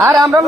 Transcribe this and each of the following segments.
আর আমরা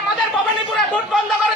আমাদের ভবানীপুরে ভোট বন্ধ করে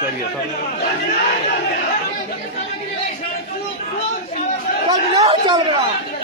કરીએ ચાલ ચાલ